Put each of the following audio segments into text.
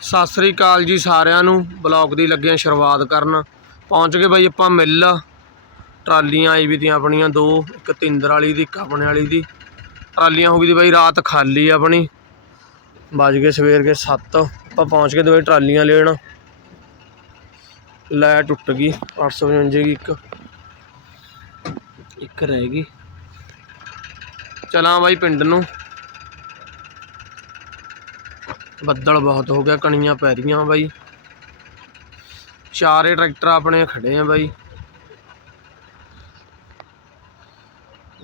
ਸਤਿ ਸ੍ਰੀ ਅਕਾਲ ਜੀ ਸਾਰਿਆਂ ਨੂੰ। ਬਲੌਗ ਦੀ ਲੱਗਿਆ ਸ਼ੁਰੂਆਤ ਕਰਨ। ਪਹੁੰਚ ਗਏ ਬਾਈ ਆਪਾਂ ਮਿੱਲ। ਟਰਾਲੀਆਂ ਆਈ ਵੀ ਤੀਆਂ ਆਪਣੀਆਂ ਦੋ, ਇੱਕ ਤਿੰਦਰ ਵਾਲੀ ਦੀ, ਇੱਕ ਆਪਣੇ ਵਾਲੀ ਦੀ। ਟਰਾਲੀਆਂ ਹੋ ਗਈ ਦੀ ਬਾਈ ਰਾਤ ਖਾਲੀ ਆਪਣੀ। ਵੱਜ ਗਏ ਸਵੇਰ ਕੇ 7 ਆਪਾਂ ਪਹੁੰਚ ਗਏ ਦੁਬਾਈ ਟਰਾਲੀਆਂ ਲੈਣ। ਲੈ ਟੁੱਟ ਗਈ 855 ਦੀ ਇੱਕ। ਇੱਕ ਰਹਿ ਗਈ। ਚਲਾਂ ਬਾਈ ਪਿੰਡ ਨੂੰ। ਬੱਦਲ ਬਹੁਤ ਹੋ ਗਿਆ, ਕਣੀਆਂ ਪੈ ਰਹੀਆਂ ਬਾਈ। ਚਾਰੇ ਟਰੈਕਟਰ ਆਪਣੇ ਖੜੇ ਆ ਬਾਈ।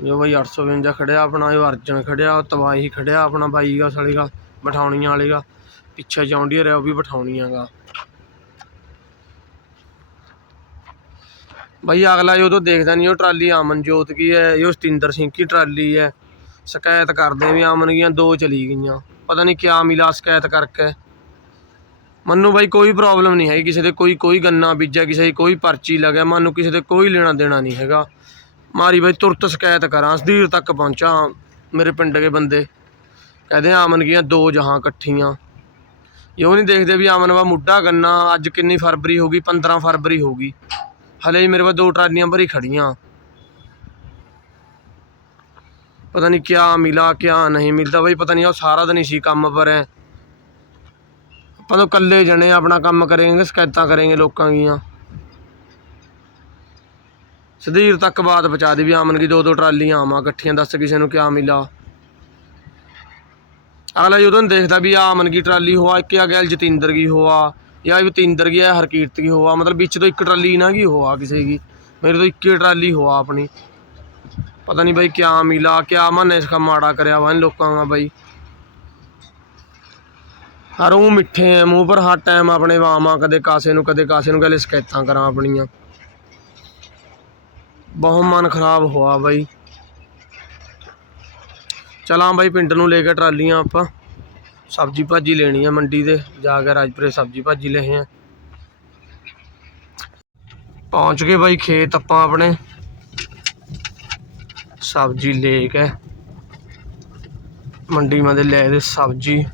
ਜੋ ਬਾਈ 852 ਖੜਿਆ ਆਪਣਾ, ਇਹ ਅਰਜਨ ਖੜਿਆ, ਤਬਾਹੀ ਖੜਿਆ ਆਪਣਾ ਬਾਈ ਗਾ ਸਾਲੇਗਾ ਬਿਠਾਉਣੀਆਂ ਵਾਲੇਗਾ। ਪਿੱਛੇ ਜੌਂਡੀਅਰ ਹੈ ਉਹ ਵੀ ਬਿਠਾਉਣੀਆਂ ਗਾ ਬਾਈ, ਅਗਲਾ ਜੋ ਤੋਂ ਦੇਖਦਾ ਨਹੀਂ, ਉਹ ਟਰਾਲੀ ਅਮਨਜੋਤ ਕੀ ਹੈ, ਇਹ ਸਤਿੰਦਰ ਸਿੰਘ ਕੀ ਟਰਾਲੀ ਹੈ। ਸ਼ਿਕਾਇਤ ਕਰਦੇ ਵੀ ਅਮਨ ਗੀਆਂ, ਦੋ ਚਲੀ ਗਈਆਂ। ਪਤਾ ਨਹੀਂ ਕਿਆ ਮਿਲਾ ਸ਼ਿਕਾਇਤ ਕਰਕੇ। ਮੈਨੂੰ ਬਾਈ ਕੋਈ ਪ੍ਰੋਬਲਮ ਨਹੀਂ ਹੈਗੀ, ਕਿਸੇ ਦੇ ਕੋਈ ਕੋਈ ਗੰਨਾ ਬੀਜਿਆ, ਕਿਸੇ ਦੀ ਕੋਈ ਪਰਚੀ ਲੱਗਿਆ ਮੈਨੂੰ ਕਿਸੇ ਦੇ ਕੋਈ ਲੈਣਾ ਦੇਣਾ ਨਹੀਂ ਹੈਗਾ। ਮਾਰੀ ਬਾਈ ਤੁਰਤ ਸ਼ਿਕਾਇਤ ਕਰਾਂ ਸਦੀਰ ਤੱਕ ਪਹੁੰਚਾ ਮੇਰੇ ਪਿੰਡ ਦੇ ਬੰਦੇ। ਕਹਦੇ ਆਮਨ ਗੀਆਂ ਦੋ ਜਹਾਂ ਇਕੱਠੀਆਂ। ਇਹੋ ਨਹੀਂ ਦੇਖਦੇ ਵੀ ਆਮਨ ਵਾ ਮੁੱਢਾ ਗੰਨਾ, ਅੱਜ ਕਿੰਨੀ ਫਰਵਰੀ ਹੋ ਗਈ 15 ਫਰਵਰੀ ਹੋ ਗਈ। ਹਲੇ ਮੇਰੇ ਕੋਲ ਦੋ ਟਰਾਲੀਆਂ ਭਰੀ ਖੜੀਆਂ। ਪਤਾ ਨਹੀਂ ਕਿਆ ਮਿਲਾ, ਕਿਆ ਨਹੀਂ ਮਿਲਦਾ ਬਈ, ਪਤਾ ਨਹੀਂ ਉਹ ਸਾਰਾ ਦਿਨ ਇਸੀ ਕੰਮ ਪਰ ਹੈ ਆਪਾਂ ਤਾਂ ਇਕੱਲੇ ਜਣੇ ਆਪਣਾ ਕੰਮ ਕਰਾਂਗੇ, ਸ਼ਿਕਾਇਤਾਂ ਕਰਾਂਗੇ ਲੋਕਾਂ ਦੀਆਂ। ਸਦੀਰ ਤੱਕ ਬਾਤ ਪਹੁੰਚਾ ਦੇ ਵੀ ਆਮਨ ਕੀ ਦੋ ਦੋ ਟਰਾਲੀਆਂ ਆਵਾਂ, ਇਕੱਠੀਆਂ ਦੱਸ ਕਿਸੇ ਨੂੰ ਕਿਆ ਮਿਲਾ। ਅਗਲਾ ਜਦੋਂ ਦੇਖਦਾ ਵੀ ਆਮਨ ਕੀ ਟਰਾਲੀ ਹੋਆ, ਇੱਕ ਆ ਗਿਆ ਜਤਿੰਦਰ ਕੀ ਹੋਆ, ਜਾਂ ਇਹ ਜਤਿੰਦਰ ਕੀ ਹੈ ਹਰਕੀਰਤ ਕੀ ਹੋਆ, ਮਤਲਬ ਵਿੱਚ ਤੋਂ ਇੱਕ ਟਰਾਲੀ ਨਾ ਕੀ ਹੋਆ ਕਿਸੇ ਕੀ ਮੇਰੇ ਤੋਂ ਇੱਕ ਟਰਾਲੀ ਹੋਆ ਆਪਣੀ। ਪਤਾ ਨਹੀਂ ਬਾਈ ਕਿਆ ਮਿਲਾ, ਕਿਆ ਮਨ ਇਸ ਮਾੜਾ ਕਰਿਆ ਵਾ ਇਨ ਲੋਕਾਂ ਦਾ ਬਾਈ। ਹਰ ਉਹ ਮਿੱਠੇ ਆ, ਮੂੰਹ ਪਰ ਹਰ ਟਾਈਮ ਆਪਣੇ ਵਾਵਾਂ ਕਦੇ ਕਾਸੇ ਨੂੰ, ਕਦੇ ਕਾਸੇ ਨੂੰ ਗਲੇ ਸ਼ਿਕਾਇਤਾਂ ਕਰਾਂ ਆਪਣੀਆਂ। ਬਹੁਤ ਮਨ ਖਰਾਬ ਹੋਆ ਬਾਈ। ਚਲਾਂ ਬਾਈ ਪਿੰਡ ਨੂੰ ਲੈ ਕੇ ਟਰਾਲੀਆਂ ਆਪਾਂ। ਸਬਜੀ ਭਾਜੀ ਲੈਣੀ ਆ ਮੰਡੀ ਦੇ ਜਾ ਕੇ ਰਾਜਪੁਰੇ ਸਬਜੀ ਭਾਜੀ ਲਏ ਆ। ਪਹੁੰਚ ਗਏ ਬਾਈ ਖੇਤ ਆਪਾਂ ਆਪਣੇ। सब्जी लेक है ਮੰਡੀ ਮਾਂ ਲੈ ਦੇ ਸਬਜ਼ੀ।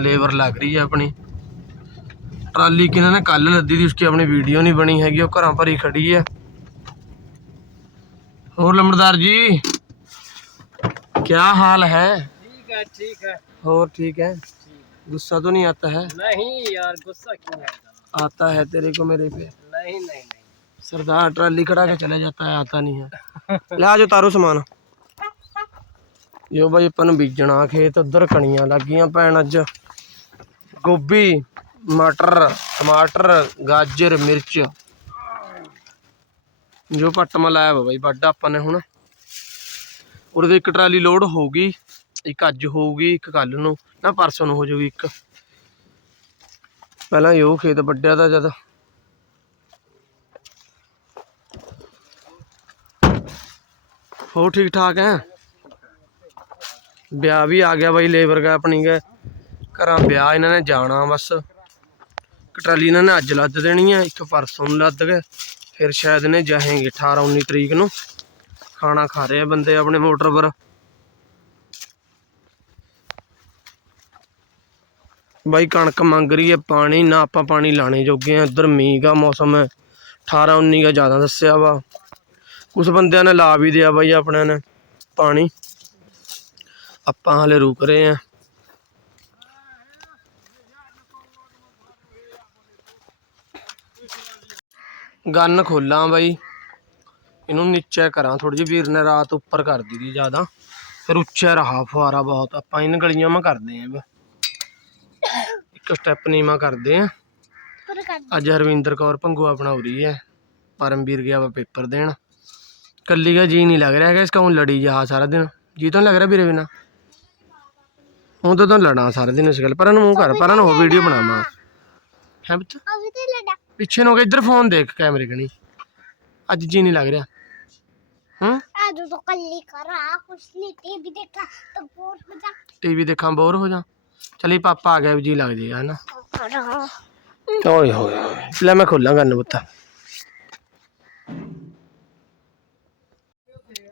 ਲੇਬਰ ਲੱਗ ਰਹੀ ਹੈ ਆਪਣੀ। ਟਰਾਲੀ ਕਿਨਾਂ ਨੇ ਕੱਲ ਲੱਦੀ ਦੀ ਉਸकी ਆਪਣੀ ਵੀਡੀਓ ਨਹੀਂ ਬਣੀ ਹੈਗੀ ਉਹ ਘਰਾਂ ਭਰੀ ਖੜੀ ਹੈ। ਹੋਰ ਲੰਬੜਦਾਰ ਜੀ ਕਿਆ ਹਾਲ ਹੈ? ਠੀਕ ਹੈ ਠੀਕ ਹੈ। ਹੋਰ ਠੀਕ ਹੈ? ਗੁੱਸਾ ਤਾਂ ਨਹੀਂ ਆਤਾ ਹੈ? नहीं यार गुस्सा क्यों आएगा आता है तेरे को मेरे पे नहीं सरदार ट्राली खड़ा के चला जाता है आता नहीं है ले आ जाओ तारो समान ਜੋ ਬਾਈ ਆਪਾਂ ਨੂੰ ਬੀਜਣਾ ਖੇਤ ਉਧਰ ਕਣੀਆਂ ਲੱਗੀਆਂ ਪੈਣ ਅੱਜ ਗੋਭੀ ਮਟਰ ਟਮਾਟਰ ਗਾਜਰ ਮਿਰਚ ਜੋ ਪੱਟ ਮਲਾਇਆ ਵਾ ਬਾਈ ਵੱਡਾ ਆਪਾਂ ਨੇ ਹੁਣ ਉਹਦੇ ਇੱਕ ਟਰਾਲੀ ਲੋਡ ਹੋ ਗਈ ਇੱਕ ਅੱਜ ਹੋਊਗੀ ਇੱਕ ਕੱਲ ਨੂੰ ਨਾ ਪਰਸੋਂ ਨੂੰ ਹੋ ਜਾਊਗੀ ਇੱਕ ਪਹਿਲਾਂ ਇਹ ਉਹ ਖੇਤ ਵੱਡਿਆ ਤਾਂ ਜਦ ਹੋ ਠੀਕ ਠਾਕ ਹੈ? ਵਿਆਹ ਵੀ ਆ ਗਿਆ ਬਾਈ ਲੇਬਰ ਦਾ ਆਪਣੀ ਕੇ। ਘਰਾਂ ਵਿਆਹ ਇਹਨਾਂ ਨੇ ਜਾਣਾ ਬਸ। ਇੱਕ ਇਹਨਾਂ ਨੇ ਅੱਜ ਲੱਦ ਦੇਣੀ ਹੈ, ਇੱਕ ਪਰਸੋਂ ਨੂੰ ਲੱਦ ਕੇ। ਫਿਰ ਸ਼ਾਇਦ ਨੇ ਜਾਹੇਂਗੇ 18 19 ਤਰੀਕ ਨੂੰ। ਖਾਣਾ ਖਾ ਰਹੇ ਆ ਬੰਦੇ ਆਪਣੇ ਮੋਟਰ ਪਰ। ਬਾਈ ਕਣਕ ਮੰਗ ਰਹੀ ਹੈ ਪਾਣੀ, ਨਾ ਆਪਾਂ ਪਾਣੀ ਲਾਣੇ ਜੋਗੇ ਆ। ਇੱਧਰ ਮੀਂਹ ਦਾ ਮੌਸਮ ਹੈ। 18 19 ਦਾ ਜ਼ਿਆਦਾ ਦੱਸਿਆ ਵਾ। ਕੁਝ ਬੰਦਿਆਂ ਨੇ ਲਾ ਵੀ ਦਿਆ ਬਾਈ ਆਪਣਿਆਂ ਨੇ ਪਾਣੀ। ਆਪਾਂ ਹਲੇ ਰੁਕ ਰਹੇ ਆ ਗੰਨ ਖੋਲਾਂ ਬਾਈ। ਇਹਨੂੰ ਨੀਚੇ ਕਰਾਂ ਥੋੜੀ ਜਿਹੀ ਵੀਰ ਨੇ ਰਾਤ ਉੱਪਰ ਕਰ ਦਿੱਤੀ ਜ਼ਿਆਦਾ। ਫਿਰ ਉੱਚਾ ਰਹਾ ਫੁਆਰਾ ਬਹੁਤ। ਆਪਾਂ ਇਹਨਾਂ ਗਲੀਆਂ ਮਾ ਕਰਦੇ ਆਂ ਇੱਕ ਸਟੈਪ ਨੀਵਾ ਕਰਦੇ ਆਂ ਅੱਜ ਹਰਵਿੰਦਰ ਕੌਰ ਭੰਗੂ ਆਪਣਾ ਹੋ ਰਹੀ ਹੈ। ਪਰਮਵੀਰ ਗਿਆ ਵਾ ਪੇਪਰ ਦੇਣ। ਕੱਲੀ ਦਾ ਜੀ ਨਹੀਂ ਲੱਗ ਰਿਹਾ ਹੈਗਾ ਇਸ ਕਾ ਲੜੀ ਜਾ ਸਾਰਾ ਦਿਨ ਜੀ ਤਾਂ ਨੀ ਲੱਗ ਰਿਹਾ ਵੀਰੇ ਬਿਨਾ ਹੁਣ ਤਾਂ ਤਾਂ ਲੜਾਂ ਸਾਰਾ ਦਿਨ ਇਸ ਗੱਲ ਪਰਾਂ ਨੂੰ ਮੂੰਹ ਕਰ ਪਰਾਂ ਨੂੰ ਹੋ ਵੀਡੀਓ ਬਣਾਵਾਂ ਹੈ ਬੱਚਾ अभी तो लड़ा ਪਿੱਛੇ ਨੂੰ ਹੋ ਕੇ ਇੱਧਰ ਫੋਨ ਦੇਖ ਕੈਮਰੇ ਕਣੀ ਅੱਜ ਜੀ ਨਹੀਂ ਲੱਗ ਰਿਹਾ ਹਾਂ आज तो कल्ली करा कुछ नहीं टीवी देखा तो बोर हो जा ਟੀਵੀ ਦੇਖਾਂ ਬੋਰ ਹੋ ਜਾ ਚਲੀ ਪਾਪਾ ਆ ਗਿਆ ਵੀ ਜੀ ਲੱਗ ਜਾਏਗਾ ਹਨਾ करा ਓਏ ਹੋਏ ਹੋਏ ਲੈ ਮੈਂ ਖੋਲਾਂ ਗੰਨ ਬੁੱਤਾ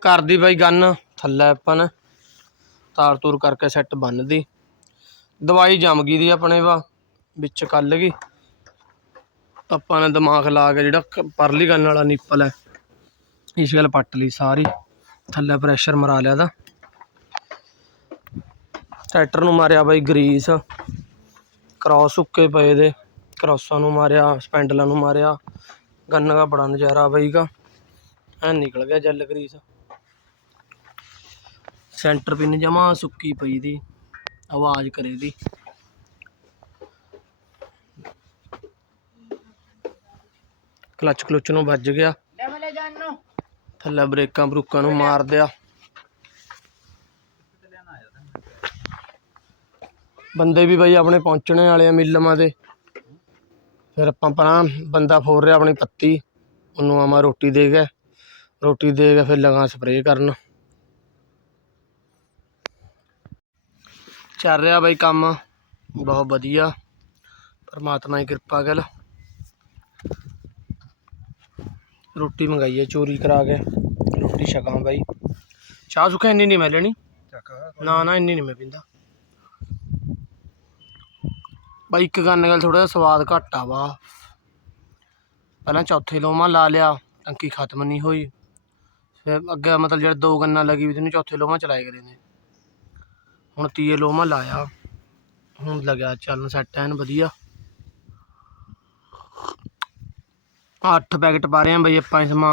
ਕਰਦੀ ਬਾਈ ਗੰਨ ਥੱਲੇ ਆਪਾਂ ਨੇ। ਤਾਰ ਤੂਰ ਕਰਕੇ ਸੈੱਟ ਬੰਨਦੀ ਦਵਾਈ ਜੰਮ ਗਈ ਦੀ ਆਪਣੇ ਵਾ, ਵਿੱਚ ਕੱਲ ਗਈ। ਆਪਾਂ ਨੇ ਦਿਮਾਗ ਲਾ ਕੇ ਜਿਹੜਾ ਕ- ਪਰਲੀ ਗੰਨ ਵਾਲਾ ਨਿੱਪਲ ਹੈ, ਇਸ ਗੱਲ ਪੱਟ ਲਈ ਸਾਰੀ। ਥੱਲੇ ਪ੍ਰੈਸ਼ਰ ਮਰਾ ਲਿਆ ਦਾ ਟਰੈਕਟਰ ਨੂੰ ਮਾਰਿਆ ਬਾਈ ਗਰੀਸ। ਕ੍ਰਾਸ ਸੁੱਕੇ ਪਏ ਦੇ। ਕ੍ਰਾਸਾਂ ਨੂੰ ਮਾਰਿਆ ਸਪੈਂਡਲਾਂ ਨੂੰ ਮਾਰਿਆ। ਗੰਨ ਦਾ ਬੜਾ ਨਜ਼ਾਰਾ ਬਾਈ ਦਾ ਐ ਨਿਕਲ ਗਿਆ ਜੈਲ ਗਰੀਸ। ਸੈਂਟਰ ਪਿੰਨ ਜਮਾ, ਸੁੱਕੀ ਪਈ ਦੀ, ਆਵਾਜ਼ ਕਰੇ ਦੀ। ਕਲਚ ਕਲੁੱਚ ਨੂੰ ਵੱਜ ਗਿਆ। ਥੱਲੇ ਬ੍ਰੇਕਾਂ ਬਰੂਕਾਂ ਨੂੰ ਮਾਰ ਦਿਆ। ਬੰਦੇ ਵੀ ਬਈ ਆਪਣੇ ਪਹੁੰਚਣੇ ਵਾਲੇ ਆ ਮਿਲਮਾਂ ਦੇ। ਫਿਰ ਆਪਾਂ ਪਰਾਂ ਬੰਦਾ ਫੋਰ ਰਿਹਾ ਆਪਣੀ ਪੱਤੀ। ਉਹਨੂੰ ਆਮਾ ਰੋਟੀ ਦੇ ਗਿਆ ਰੋਟੀ ਦੇ ਕੇ ਫਿਰ ਲਗਾ ਸਪਰੇਅ ਕਰਨ। ਚੱਲ ਰਿਹਾ ਬਈ ਕੰਮ। ਬਹੁਤ ਵਧੀਆ। ਪਰਮਾਤਮਾ ਦੀ ਕਿਰਪਾ ਗੱਲ ਰੋਟੀ ਮੰਗਾਈ ਹੈ ਚੋਰੀ ਕਰਾ ਕੇ। ਰੋਟੀ ਛਕਾਂ ਬਾਈ। ਚਾਹ ਸੁੱਕਾ ਇੰਨੀ ਨਹੀਂ ਮੈਂ ਲੈਣੀ। ਨਾ ਨਾ, ਇੰਨੀ ਨਹੀਂ ਮੈਂ ਪੀਂਦਾ। ਬਾਈ ਇੱਕ ਗੰਨ ਗੱਲ ਥੋੜਾ ਜਿਹਾ ਸਵਾਦ ਘੱਟ ਆ ਵਾ। ਪਹਿਲਾਂ ਚੌਥੇ ਲੋਮਾ ਲਾ ਲਿਆ, ਟੰਕੀ ਖਤਮ ਨਹੀਂ ਹੋਈ। ਫਿਰ ਅੱਗੇ ਮਤਲਬ ਜਿਹੜਾ ਦੋ ਗੰਨਾਂ ਲੱਗੀ ਵੀ ਤੈਨੂੰ ਚੌਥੇ ਲੋਮਾ ਚਲਾਏ ਕਰੇ ਨੇ ਹੁਣ ਤੀਏ ਲੋਮਾ ਲਾਇਆ ਹੁਣ ਲੱਗਿਆ ਚੱਲਣ ਸੈੱਟ ਐਨ ਵਧੀਆ ਅੱਠ ਪੈਕਟ ਪਾ ਰਹੇ ਹਾਂ ਬਈ ਆਪਾਂ इसमें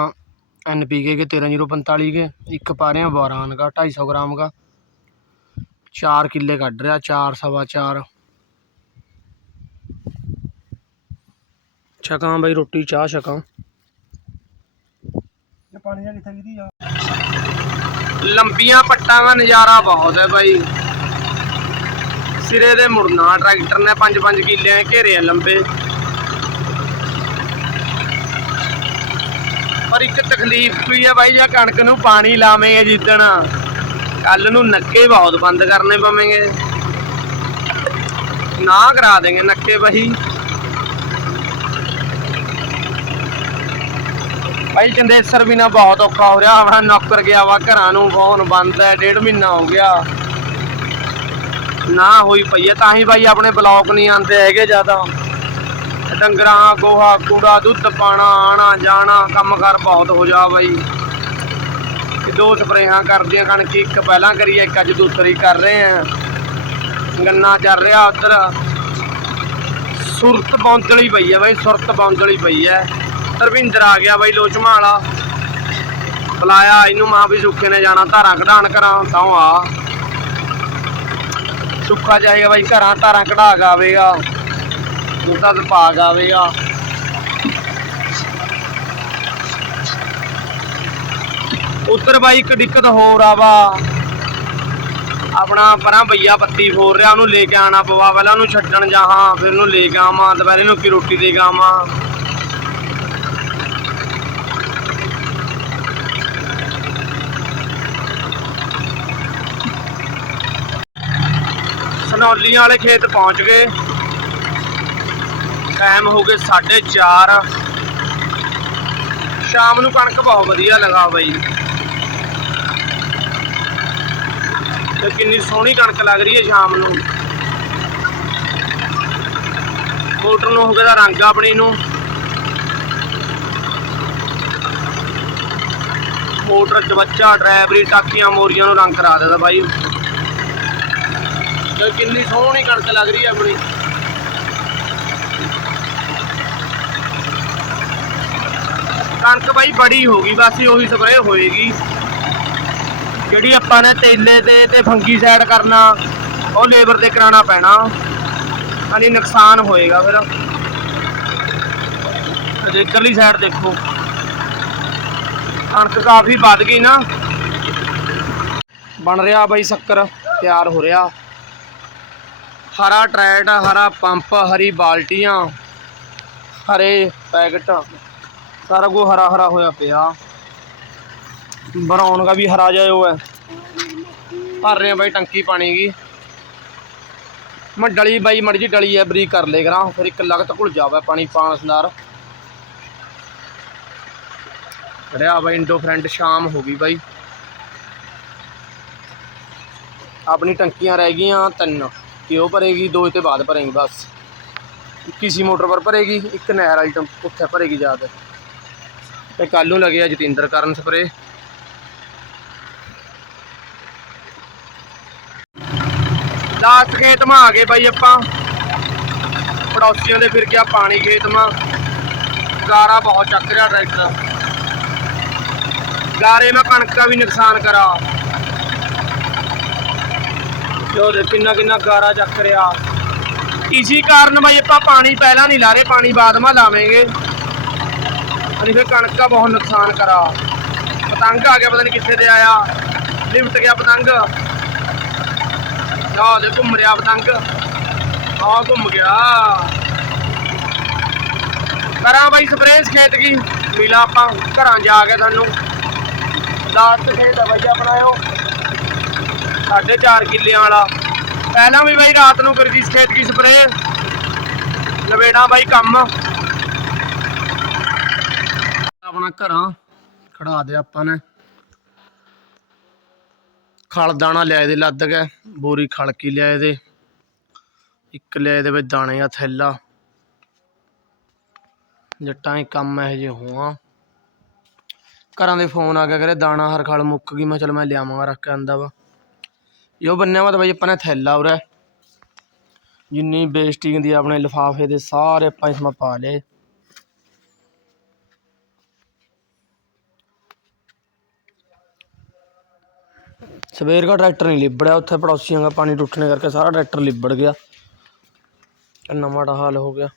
एन पी के के तेरह जीरो पैंताली के एक पा रहे हैं बारह का ढाई सौ ग्राम का चार किले कट रहा चार सवा चार ਛਕਾਂ ਬਈ ਰੋਟੀ ਚਾਹ ਛਕਾਂ ਇਹ ਪਾਣੀ ਜਾਂ ਕਿੱਥੇ ਗਿਰੀ ਆ ਲੰਬੀਆਂ ਸਿਰੇ ਦੇ ਮੁੜਨਾ, ਟਰੈਕਟਰ ਨੇ 5-5 ਕਿੱਲਿਆਂ ਘੇਰੇ ਆ ਲੰਬੇ। ਪਰ ਇੱਕ ਤਕਲੀਫ ਵੀ ਹੈ ਬਾਈ, ਜੇ ਕਣਕ ਨੂੰ ਪਾਣੀ ਲਾਵੇਂਗੇ ਜਿੱਦਣ। ਕੱਲ ਨੂੰ ਨੱਕੇ ਬਹੁਤ ਬੰਦ ਕਰਨੇ ਪਵੇਂਗੇ। ਨਾ ਕਰਾ ਦੇਗੇ ਨੱਕੇ ਬਹੀ ਭਾਈ ਚੰਦੇਸਰ ਵੀ ਨਾ ਬਹੁਤ ਔਖਾ ਹੋ ਰਿਹਾ, ਆਪਣਾ ਨੌਕਰ ਗਿਆ ਵਾ, ਘਰਾਂ ਨੂੰ ਫੋਨ ਬੰਦ ਹੈ, ਡੇਢ ਮਹੀਨਾ ਹੋ ਗਿਆ। ਨਾ ਹੋਈ ਪਈ ਹੈ ਤਾਂ ਹੀ ਬਾਈ ਆਪਣੇ ਬਲੌਕ ਨਹੀਂ ਆਉਂਦੇ ਹੈਗੇ ਜ਼ਿਆਦਾ। ਡੰਗਰਾਂ, ਗੋਹਾ, ਕੂੜਾ, ਦੁੱਧ ਪਾਣਾ ਆਣਾ ਜਾਣਾ, ਕੰਮ ਕਰ ਬਹੁਤ ਹੋ ਜਾ ਬਾਈ। ਦੋ ਸਪਰੇਹਾਂ ਕਰਦੀਆਂ ਕਣਕ, ਇੱਕ ਪਹਿਲਾਂ ਕਰੀ, ਇੱਕ ਅੱਜ ਦੂਸਰੀ ਕਰ ਰਹੇ ਆ। ਗੰਨਾ ਚੱਲ ਰਿਹਾ ਉਧਰ। ਸੁਰਤ ਪੌਂਦਲੀ ਪਈ ਹੈ ਬਾਈ, ਸੁਰਤ ਪੌਂਦਲੀ ਪਈ ਹੈ ਧਰਵਿੰਦਰ ਆ ਗਿਆ ਬਾਈ ਲੋਚਮਾ ਵਾਲਾ। ਬੁਲਾਇਆ, ਇਹਨੂੰ ਮਾਂ ਵੀ ਸੁੱਕੇ ਨੇ ਜਾਣਾ, ਧਾਰਾਂ ਕਢਾਣ ਕਰਾਂ, ਤਾਂ ਆ। ਸੁੱਖਾ ਜਾਏਗਾ ਬਾਈ, ਘਰਾਂ ਧਾਰਾਂ ਕਢਾ ਗਾਵੇਗਾ ਉਹਦਾ ਤਾਂ ਪਾ ਉੱਧਰ ਬਾਈ ਇੱਕ ਦਿੱਕਤ ਹੋਰ ਆ ਵਾ। ਆਪਣਾ ਪਰਾਂ ਭਈਆ ਪੱਤੀ ਫੋਰ ਰਿਹਾ, ਉਹਨੂੰ ਲੈ ਕੇ ਆਣਾ ਪਵਾ ਪਹਿਲਾਂ ਉਹਨੂੰ ਛੱਡਣ ਜਾਹਾਂ ਫਿਰ ਉਹਨੂੰ ਲੈ ਕੇ ਆਵਾਂ। ਦੁਪਹਿਰੇ ਨੂੰ ਕੀ ਰੋਟੀ ਦੇ ਕੇ ਆਵਾਂ। ਸਨੌਲੀਆਂ ਵਾਲੇ ਖੇਤ ਪਹੁੰਚ ਗਏ। ਟਾਈਮ ਹੋ ਗਏ 4:30 ਸ਼ਾਮ ਨੂੰ ਕਣਕ ਬਹੁਤ ਵਧੀਆ ਲਗਾ ਬਾਈ। ਤੇ ਕਿੰਨੀ ਸੋਹਣੀ ਕਣਕ ਲੱਗ ਰਹੀ ਹੈ ਸ਼ਾਮ ਨੂੰ। ਮੋਟਰ ਨੂੰ ਹੋ ਗਿਆ ਦਾ ਰੰਗ ਆਪਣੀ ਨੂੰ। ਮੋਟਰ ਚ ਬੱਚਾ ਡਰਾਈਵਰੀ ਟਾਕੀਆਂ, ਮੋਰੀਆਂ ਨੂੰ ਰੰਗ ਕਰਾ ਦਿੰਦਾ ਬਾਈ। ਤੇ ਕਿੰਨੀ ਸੋਹਣੀ ਕਣਕ ਲੱਗ ਰਹੀ ਹੈ ਆਪਣੀ। ਕਣਕ ਬਾਈ ਬੜੀ ਹੋ ਗਈ, ਬਸ ਉਹੀ ਸਪਰੇਅ ਹੋਏਗੀ। ਜਿਹੜੀ ਆਪਾਂ ਨੇ ਤੇਲੇ ਤੇ ਤੇ ਫੰਗੀ ਸਾਈਡ ਕਰਨਾ, ਉਹ ਲੇਬਰ ਤੇ ਕਰਾਉਣਾ ਪੈਣਾ। ਅਨੀ ਨੁਕਸਾਨ ਹੋਏਗਾ ਫਿਰ। ਤੇ ਸਾਈਡ ਦੇਖੋ। ਕਣਕ ਕਾਫੀ ਵੱਧ ਗਈ ਨਾ। ਬਣ ਰਿਹਾ ਬਾਈ ਸ਼ੱਕਰ, ਤਿਆਰ ਹੋ ਰਿਹਾ। ਹਰਾ ਟਰੈਟ, ਹਰਾ ਪੰਪ, ਹਰੀ ਬਾਲਟੀਆਂ, ਹਰੇ ਪੈਕਟ। ਸਾਰਾ ਕੁਝ ਹਰਾ ਹਰਾ ਹੋਇਆ ਪਿਆ। ਬਰਾਉਨ ਦਾ ਵੀ ਹਰਾ ਜਾਏ ਉਹ ਹੈ। ਭਰ ਰਹੇ ਆ ਬਾਈ ਟੰਕੀ ਪਾਣੀ ਦੀ। ਮੈਂ ਡਲੀ ਬਾਈ, ਮੜ ਜੀ ਡਲੀ ਹੈ, ਬਰੀਕ ਕਰ ਲੇ ਕਰਾਂ। ਫਿਰ ਇੱਕ ਲਗਤ ਘੁਲ ਜਾਵੇ ਪਾਣੀ ਪਾਣ ਸੰਦਾਰ। ਰਿਹਾ ਬਾਈ ਇੰਡੋ ਫਰੈਂਡ, ਸ਼ਾਮ ਹੋ ਗਈ ਬਾਈ। ਆਪਣੀ ਟੰਕੀਆਂ ਰਹਿ ਗਈਆਂ ਤਿੰਨ। ਤੇ ਉਹ ਭਰੇਗੀ, ਦੋ ਤੇ ਬਾਅਦ ਭਰੇਗੀ ਬਸ। ਕਿਸੇ ਮੋਟਰ ਪਰ ਭਰੇਗੀ, ਇੱਕ ਨਹਿਰ ਵਾਲੀ ਤੋਂ ਉੱਥੇ ਭਰੇਗੀ ਜ਼ਿਆਦਾ ਤੇ ਕੱਲ ਨੂੰ ਲੱਗਿਆ ਜਤਿੰਦਰ ਕਰਨ ਸਪਰੇ। ਲਾਸਟ ਖੇਤ ਮਾ ਆ ਗਏ ਬਾਈ ਆਪਾਂ। ਪੜੋਸੀਆਂ ਦੇ ਫਿਰ ਗਿਆ ਪਾਣੀ ਖੇਤ ਮਾ। ਗਾਰਾ ਬਹੁਤ ਚੱਕ ਰਿਹਾ ਟਰੈਕਟਰ। ਗਾਰੇ ਮੈਂ ਕਣਕ ਦਾ ਵੀ ਨੁਕਸਾਨ ਕਰਾ। ਜੋ ਕਿੰਨਾ ਕਿੰਨਾ ਗਾਰਾ ਚੱਕ ਰਿਹਾ। ਇਸੀ ਕਾਰਨ ਬਾਈ ਆਪਾਂ ਪਾਣੀ ਪਹਿਲਾਂ ਨਹੀਂ ਲਾ ਰਹੇ ਪਾਣੀ ਬਾਅਦ ਮਾ ਲਾਵਾਂਗੇ। ਅਨੀ ਫਿਰ ਕਣਕ ਦਾ ਬਹੁਤ ਨੁਕਸਾਨ ਕਰਾ। ਪਤੰਗ ਆ ਗਿਆ, ਪਤਾ ਨਹੀਂ ਕਿੱਥੇ ਤੇ ਆਇਆ। ਲਿਫਟ ਗਿਆ ਪਤੰਗ। ਆ ਦੇ ਘੁੰਮ ਰਿਹਾ ਪਤੰਗ। ਆ ਘੁੰਮ ਗਿਆ। ਕਰਾਂ ਬਾਈ ਸਪਰੇਅ ਖੇਤ ਕੀ ਮਿਲਾ ਆਪਾਂ, ਘਰਾਂ ਜਾ ਕੇ ਸਾਨੂੰ ਲਾਸਟ ਖੇਤ ਆ ਬਾਈ ਆਪਣਾ ਉਹ। ਸਾਢੇ ਚਾਰ ਕਿੱਲਿਆਂ ਵਾਲਾ। ਪਹਿਲਾਂ ਵੀ ਬਾਈ ਰਾਤ ਨੂੰ ਕਰੀ ਸੀ ਖੇਤ ਕੀ ਸਪਰੇਅ। ਲਵੇੜਾ ਬਾਈ ਕੰਮ। ਆਪਣਾ ਘਰਾਂ ਖੜਾ ਦੇ ਆਪਾਂ ਨੇ। ਖਲ ਦਾਣਾ ਲਿਆਏ ਦੇ ਲੱਦ ਗਏ ਬੋਰੀ ਖਲ ਕੀ ਲਿਆਏ ਦੇ ਇੱਕ ਲਿਆਏ ਦੇ ਵਿੱਚ ਦਾਣੇ ਦਾ ਥੈਲਾ। ਜੱਟਾਂ ਹੀ ਕੰਮ ਇਹੋ ਜਿਹੇ ਹੋਆ ਘਰਾਂ ਦੇ ਫੋਨ ਆ ਗਿਆ ਕਰੇ ਦਾਣਾ ਹਰ ਖਲ ਮੁੱਕ ਗਈ। ਮੈਂ ਚਲ ਮੈਂ ਲਿਆਵਾਂਗਾ, ਰੱਖ ਕੇ ਆਂਦਾ ਵਾ। ਇਹੋ ਬੰਨਿਆ ਵਾ ਤਾਂ ਬਾਈ ਆਪਾਂ ਨੇ ਥੈਲਾ ਉਰੇ ਜਿੰਨੀ ਬੇਸਟੀ ਹੁੰਦੀ ਆ ਆਪਣੇ ਲਿਫਾਫੇ ਦੇ ਸਾਰੇ ਆਪਾਂ ਇਸ ਮਾ ਪਾ ਲਏ ਸਵੇਰ ਦਾ ਟਰੈਕਟਰ ਨਹੀਂ ਲਿਬੜਿਆ ਉੱਥੇ ਪੜੋਸੀਆਂ ਦਾ ਪਾਣੀ ਟੁੱਟਣੇ ਕਰਕੇ ਸਾਰਾ ਟਰੈਕਟਰ ਲਿਬੜ ਗਿਆ ਇੰਨਾ ਮਾੜਾ ਹਾਲ ਹੋ ਗਿਆ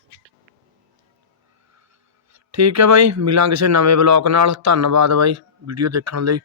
ਠੀਕ ਹੈ ਬਾਈ ਮਿਲਾਂਗੇ ਕਿਸੇ ਨਵੇਂ ਬਲੌਗ ਨਾਲ ਧੰਨਵਾਦ ਬਾਈ ਵੀਡੀਓ ਦੇਖਣ ਲਈ